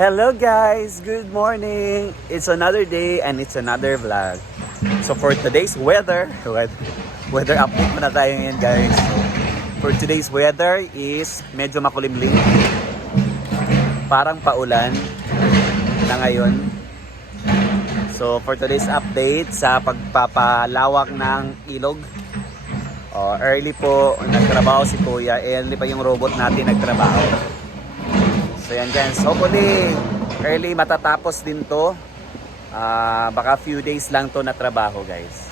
Hello guys! Good morning! It's another day and it's another vlog. So for today's weather update muna tayo ngayon guys. So, for today's weather is medyo makulimlim. Parang paulan na ngayon. So for today's update sa pagpapalawak ng ilog. Early po nagtrabaho si Kuya. Early pa yung robot natin nagtrabaho. So yan guys, hopefully early matatapos din to. Baka few days lang to na trabaho guys.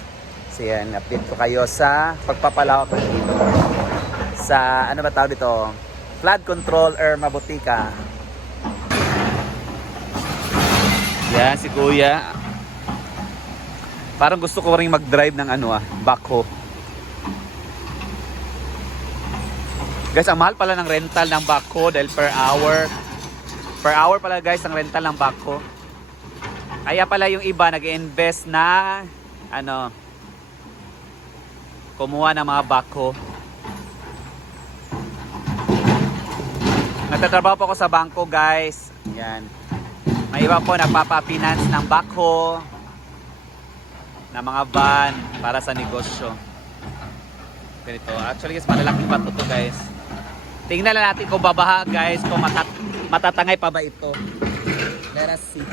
So yan, update ko kayo sa pagpapalawak ng ilog. Sa ano ba tawag dito? Flood control or mabutika. Yan si Kuya. Parang gusto ko ring mag-drive ng backhoe. Guys, ang mahal pala ng rental ng backhoe dahil per hour. Per hour pala guys ang rental ng backhoe. Kaya pala yung iba nag-invest na kumuha ng mga backhoe. Nagtatrabaho po ako sa bangko guys. Yan. May iba po nagpapa-finance ng backhoe, ng mga van para sa negosyo. Ganito. Actually guys, malalaking bato to guys. Tingnan lang natin kung babaha guys, kung matatangay pa ba ito. Let us see.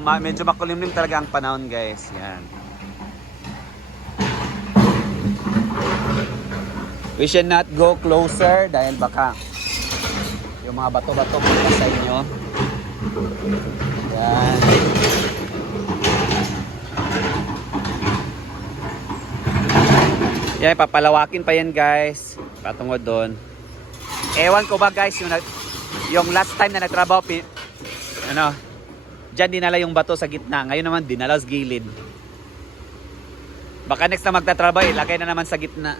Medyo makulimlim talaga ang panahon guys. Yan. We should not go closer dahil baka yung mga bato-bato punta sa inyo. Yan. Yan, papalawakin pa yan guys. Patungod doon. Ewan ko ba guys, yung last time na nagtrabaho, dyan dinala yung bato sa gitna. Ngayon naman dinala sa gilid. Baka next na magtatrabaho, ilagay na naman sa gitna.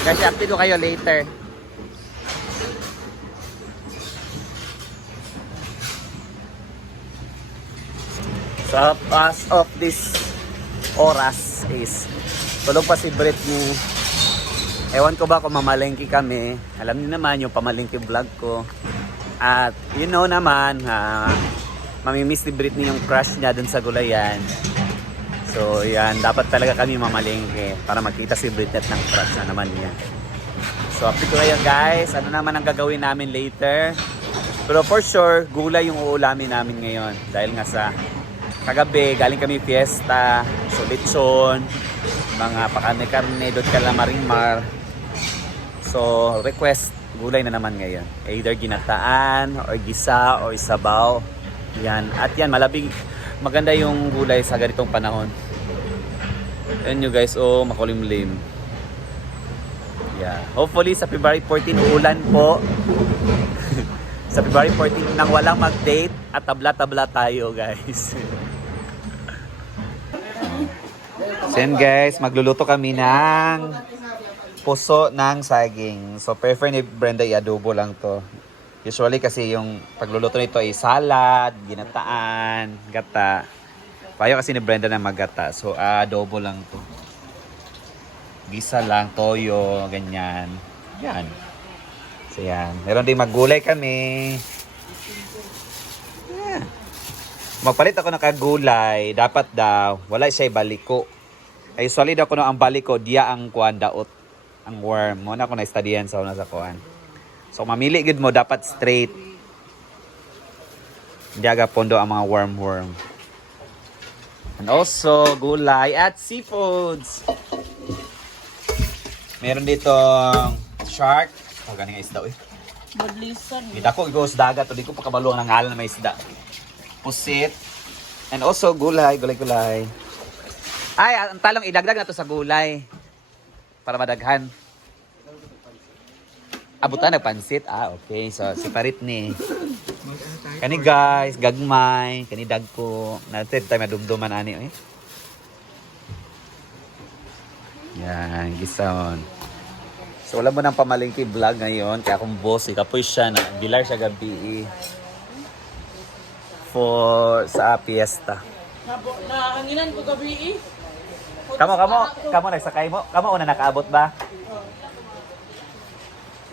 Kasi update ko kayo later. So as of this oras is tulog pa si Britney. Ewan ko ba kung mamalengke kami. Alam niyo naman yung pamalengke vlog ko. At you know naman, mamimiss ni Britney yung crush niya dun sa Gulayan. So yan, dapat talaga kami mamalengke para makita si Britney ng crush na naman niya. So update ko kayo guys, ano naman ang gagawin namin later. Pero for sure, gulay yung uulamin namin ngayon. Dahil nga sa kagabi, galing kami fiesta, so lechon, mga pakarne-karne, doon kalamarimar. So request, gulay na naman ngayon. Either ginataan, or gisa, or sabaw. Yan, at yan, maganda yung gulay sa ganitong panahon. Ayan nyo guys, makulimlim. Yeah. Hopefully sa February 14 ulan po. Sa February 14 nang walang mag-date at tabla-tabla tayo guys. So yan guys, magluluto kami ng puso ng saging. So prefer ni Brenda i-adobo lang to. Usually kasi yung pagluluto nito ay salad, ginataan, gata. Payo kasi ni Brenda na maggata. So adobo lang to. Gisa lang, toyo, ganyan. Yan. So yan. Meron din maggulay kami. Yeah. Magpalit ako ng kagulay. Dapat daw. Wala siya baliko. Ay usually daw kuno ang baliko, diya ang kuan daot. Ang worm. Muna ako na-studian sa una sa kuan. So mamili gud mo dapat straight. Hindi aga pondo ang mga worm. And also gulay at seafoods. Meron dito shark. Ganing isda eh. Badlisan. Dako igos dagat to di ko pa kabalo ang ngalan na may isda. Pusit. And also gulay. Ay, ang talong idagdag na to sa gulay para madaghan. Abutan na pansit. Okay. So, separate ni. Kani guys, gagmay. Kani dagko. Natin tayo madumduman ani. Yan, gison. So wala mo ng pamalingki vlog ngayon. Kaya akong boss, ikapoy siya na bilar siya gabi for sa fiesta. Nahanginan ko gabi Kamo nagsakay mo? Kamo una nakaabot ba?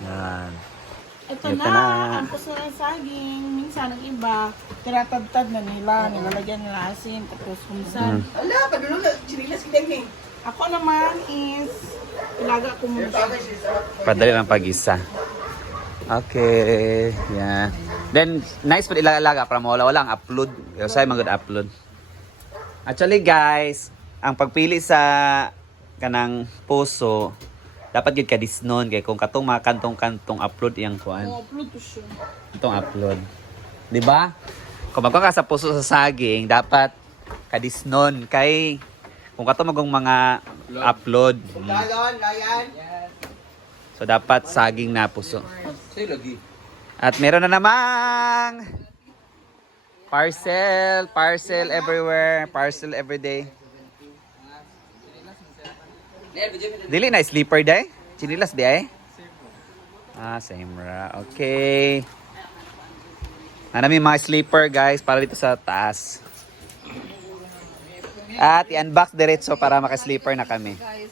Yan. Ito Ito na, na. ang puso ng saging. Minsan ang iba, tinatagtad na nila, nilalagyan nila asin, tapos minsan. Ala, padulong na, chinilas kita ni. Ako naman is, ilaga ko muna siya. Padali lang pag-isa. Okay. Yan. Then, nice pa ilalaga para mawala walang upload. Kasi magod upload. Actually guys, ang pagpili sa kanang puso, dapat gid ka disnon kay kung katong mga kantong-kantong upload iyang kuan. Upload to siya. Itong upload. 'Di ba? Kung magka sa puso sa saging, dapat kadisnon kay kung katong magong mga upload. Galon, layan. So dapat saging na puso. Sa'yo lagi. At meron na namang parcel everywhere, parcel every day. Dili na sleeper day? Chinilas di ay? Ah, same ra. Okay. Namin mga sleeper guys para dito sa taas. At i-unbox diretso para maka-sleeper na kami. Guys,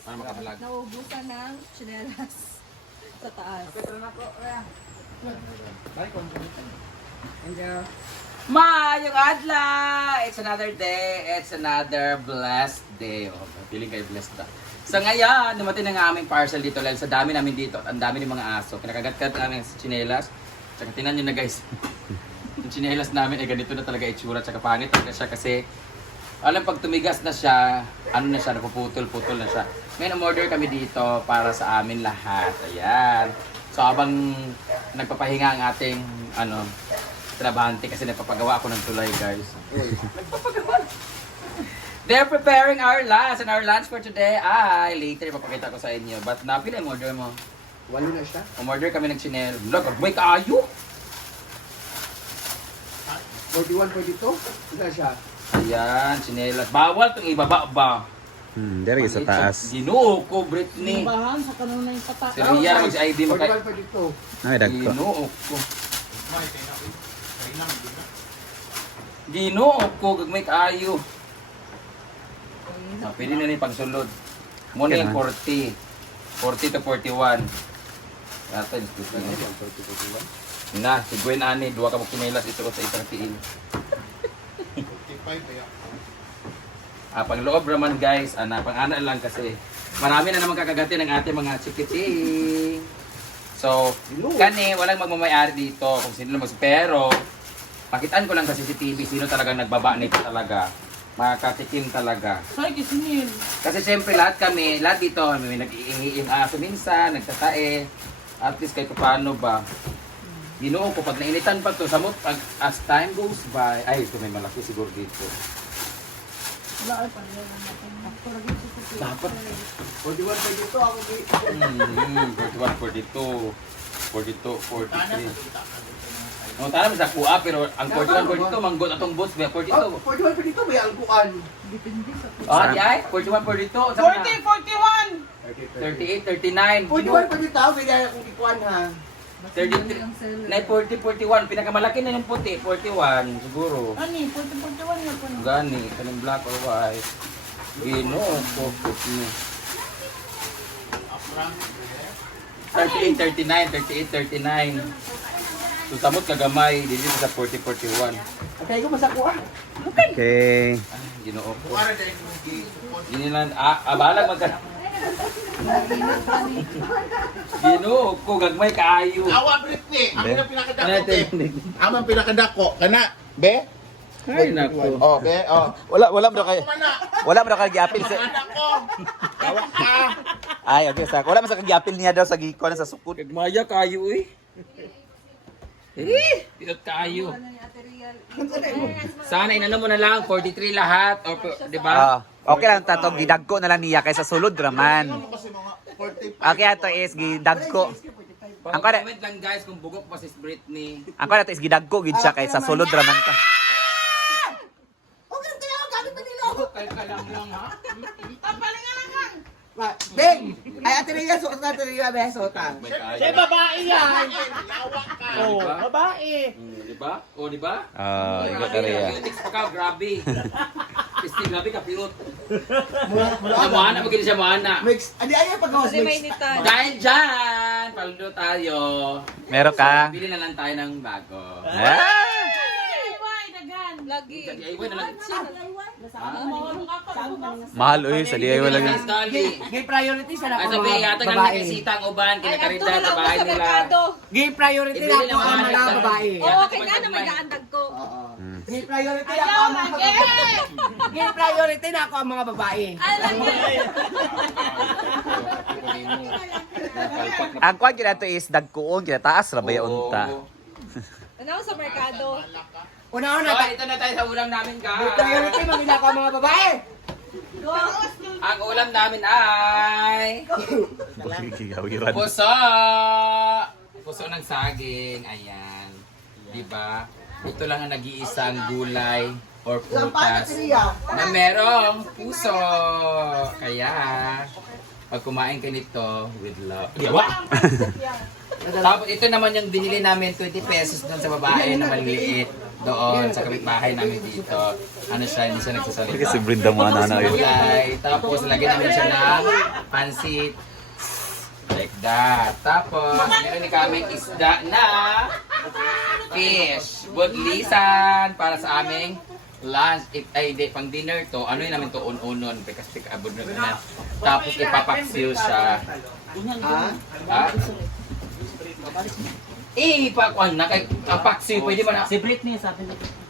naubusan ng chinelas sa taas. Maayong adlaw! It's another day. It's another blessed day. Oh, feeling kayo blessed na. So ngayon, dumating na nga aming parcel dito. Lalo sa dami namin dito. Ang dami ng mga aso. Kinakagat-kat namin sa chinelas. Tsaka tinan nyo na guys. Yung chinelas namin ay ganito na talaga itsura. Tsaka pangit talaga siya kasi alam pag tumigas na siya, ano na siya, napuputol-putol na siya. Ngayon, umorder kami dito para sa amin lahat. Ayan. So habang nagpapahinga ang ating trabahante kasi nagpapagawa ako ng tulay guys. Nagpapagawa. They're preparing our lunch and our lunch for today ay later ipapakita ko sa inyo. But napila yung order mo. Walo na siya. Umorder kami ng chinel. Look, may kaayo. 41, 42. Ito siya. Ayan, chinelas. Bawal itong ibaba ba? Dari sa taas. Ginoo ko, Britney. Bahan sa kanunay yung pata. Si Ria, mag-ID mo kay... 41, 42. Ay, dagko. Ginoo ko. Ginoo ko, gagmay kaayo. Ah, pwede na rin pagsulod. Muna yung 40. 40 to 41. Yata, discuss na yun. Na, si Gwen Ani, duwa ka magkimelas ito sa isang tiin. Pang loob naman guys, pang ana lang kasi marami na naman kakagatin ng ating mga chikiting. So, kani, walang magmamayari dito kung sino lang pero pakitaan ko lang sa CCTV sino talagang nagbaba nito talaga. Makakatikim talaga. Sorry, kisinil. Kasi syempre lahat kami, lahat dito, may nag-iihi yung aso minsan, nagtatae. At least kahit paano ba. Ginoo ko, pag nainitan pa to samot, as time goes by, ay, ito may malaki siguro dito. Wala ay pala. Dapat. 41, 42 ako di. 41, 42, 43. No, tara sa kuha, pero ang 41, 42, manggot atong boss, 42. Oh, 41, 42 may angkuan. Ah, di ay, 41, 42. 40, 41! 38, 39. 41, 42 may dahil akong ikuan ha. 33, 40, 41. Pinakamalaki na yung puti, 41 siguro. Ani, 40, 41 nga po. Gani, kanang black or white. Ginoo ko, puti. 38, 39, 38, 39. So samot kagamay, dito sa 40, 41. Okay, ko masakuha. Okay. Ginoo ko. Ginilan, balag magka. Ginoo ko, gagmay kaayo. Awa Britney, ang Be? pinakadako be. Amang pinakadako kana, be? Ay, nako. Oh, be, oh. Wala mo daw kay Mana? wala mo daw kay giapil sa Anak ko. Awa ka. Ay, okay sa. Wala man sa giapil niya daw sa gikon sa sukod. Gagmaya kaayo eh. Pinot kaayo. Ano yung material? Sana inano mo na lang, 43 lahat. O, di ba? Okay lang tato gidagko na lang niya kaysa sulod raman. Kasi mga 45. Okay ato is gidagko. Ang kada Comment lang guys kung bugok pa si Britney. ang kada is gidagko gid siya kaysa sulod raman ka. Okay, kaya ako gamit pa nila. Kalkalang lang ha. Papalingan lang kan! Beng! Ay, Ate Rhea, suot na Ate Rhea, may suotan. Siya babae yan! Oh, babae! di ba? Oh, di ba? Ikaw ka rin. Cutics pa ka, grabe. Pisti, grabe ka, piot. Siya mana, magiging siya mana. Mix, adi ayaw pag-gawas Kasi mix. mainitan. Dahil dyan, paludo tayo. Meron ka? Bili na lang tayo ng bago. Ah! Lagi. Ay, wala na lang. Mahal oy, sa DIY lang yun. Guys, Dolly. Gay priority sa Ay, ako sabi, mga yata nga babae. nakikisita ang uban, Ay, kinakarinda agto sa lang mo bahay sa nila. merkado. Gay priority Ibili na ako ng mga ang mga nagdang- babae. Oo, Yata okay pag na, nagmay. nagdaandag ko. Gay priority na ako ang mga babae. Gay priority na ako ang mga babae. Ang kwan kina to is dagkuon kina taas ra baya unta. Ano sa merkado? Una-una, So, ito na tayo sa ulam namin, gay guys. priority, magina ako ang mga babae. Ang ulam namin ay puso. Puso ng saging. Ayan. Diba? Ito lang ang nag-iisang gulay or Lampan Ate prutas Rhea. na merong puso. Kaya, pag kumain ka nito, with love. Diba? Tapos ito naman yung binili namin, 20 pesos doon sa babae na maliliit. Doon, sa kapitbahay namin dito. Ano siya, hindi siya nagsasalita. Kasi Brenda mo na yun. Gulay. Tapos, lagyan namin siya ng pansit. Like that. Tapos, meron ni kaming isda na fish. Budlisan para sa aming lunch. Ay, hindi, pang dinner to. Ano yun namin to? Un-unon. Because abod na na. Tapos, ipapaksiw siya. Ha? Ipakuan na kay paksiw. Pwede man na.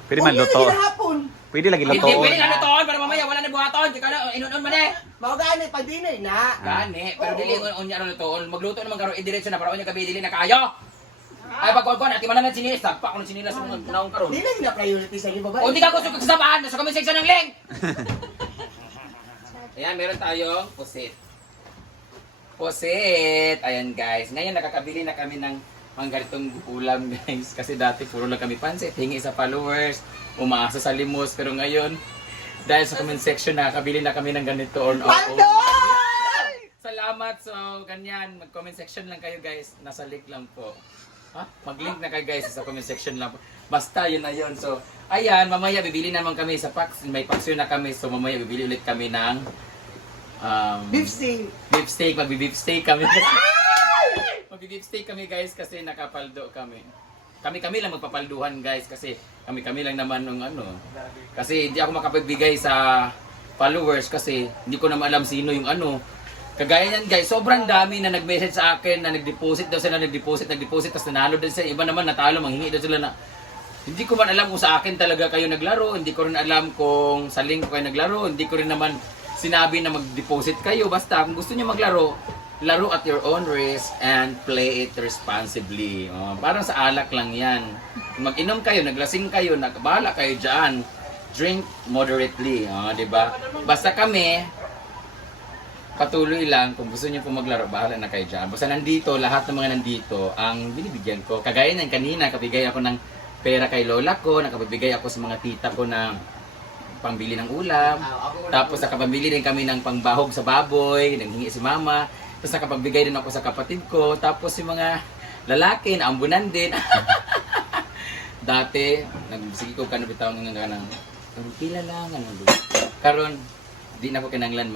Pwede man luto. hapon. Pwede lagi Hindi, luto. pwede nga lutoon para mamaya wala na buhaton. Di ka na, inunon man eh. Maugaan pag dinner na. Gani, pero dili unya na lutoon. Magluto naman karo idiretso na para unya kabi dili na kayo. Ay pagkuan ati man na sinilas, pa ko ng sinilas mo naong karon. Di lang na priority sa iyo babae. O di ka gusto sa sabahan, sa comment section ng link. Ayan, meron tayong pusit. Pusit. Ayan guys. Ngayon nakakabili na kami ng mga ganitong ulam guys. Kasi dati puro lang kami pansit. Hingi sa followers. Umaasa sa limos. Pero ngayon, dahil sa comment section nakakabili na kami ng ganito. Salamat. So, ganyan. Mag-comment section lang kayo guys. Nasa link lang po. Ha? Mag-link na kayo guys sa comment section lang po. Basta yun na yun. So, ayan. Mamaya bibili naman kami sa packs. May packs yun na kami. So, mamaya bibili ulit kami ng Beef steak. beef steak. Magbi-beef steak kami. Magbi-beef steak kami guys kasi nakapaldo kami. Kami lang magpapalduhan guys kasi kami lang naman nung ano. Kasi hindi ako makapagbigay sa followers kasi hindi ko naman alam sino yung ano. Kagaya yan guys, sobrang dami na nag-message sa akin na nag-deposit daw sila, nag-deposit, tapos nanalo din sila. Iba naman natalo, manghingi daw sila na. Hindi ko man alam kung sa akin talaga kayo naglaro, hindi ko rin alam kung sa link ko kayo naglaro, hindi ko rin naman sinabi na mag-deposit kayo. Basta kung gusto niyo maglaro, laro at your own risk and play it responsibly. Parang sa alak lang yan. Mag-inom kayo, naglasing kayo, bahala kayo dyan. Drink moderately, diba? Basta kami, patuloy lang, kung gusto niyo po maglaro, bahala na kayo dyan. Basta nandito, lahat ng mga nandito, ang binibigyan ko. Kagaya ng kanina, kabigay ako ng pera kay lola ko, nakabibigay ako sa mga tita ko ng pangbili ng ulam. Tapos nakapambili din kami ng pangbahog sa baboy, nanghingi si mama. Tapos nakapagbigay din ako sa kapatid ko. Tapos yung mga lalaki, naambunan din. Dati, nagsige ko ka na bitaw ng pila lang. Karon, di na ako kinanglan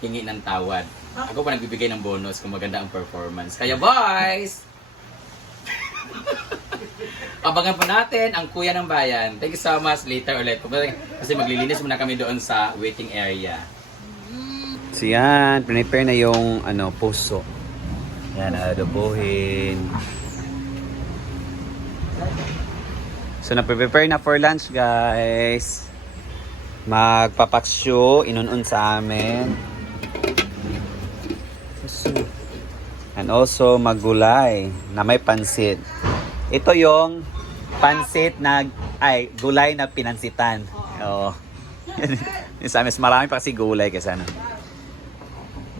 hingi ng tawad. Ako pa nagbibigay ng bonus kung maganda ang performance. Kaya boys! Abangan po natin ang Kuya ng Bayan. Thank you so much. Later ulit. Kasi maglilinis muna kami doon sa waiting area. So yan, prepare na yung puso. Yan, adobohin. So na-prepare na for lunch guys. Magpapaksyo, inunon sa amin. And also magulay na may pansit. Ito yung pansit na, gulay na pinansitan. Oo. Sa amin, marami pa kasi gulay kasi ano.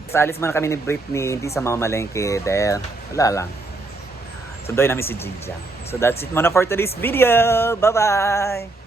Sa alis man kami ni Britney, hindi sa mamamalengke dahil wala lang. Sundoy namin si Jijang. So that's it muna for today's video. Bye-bye!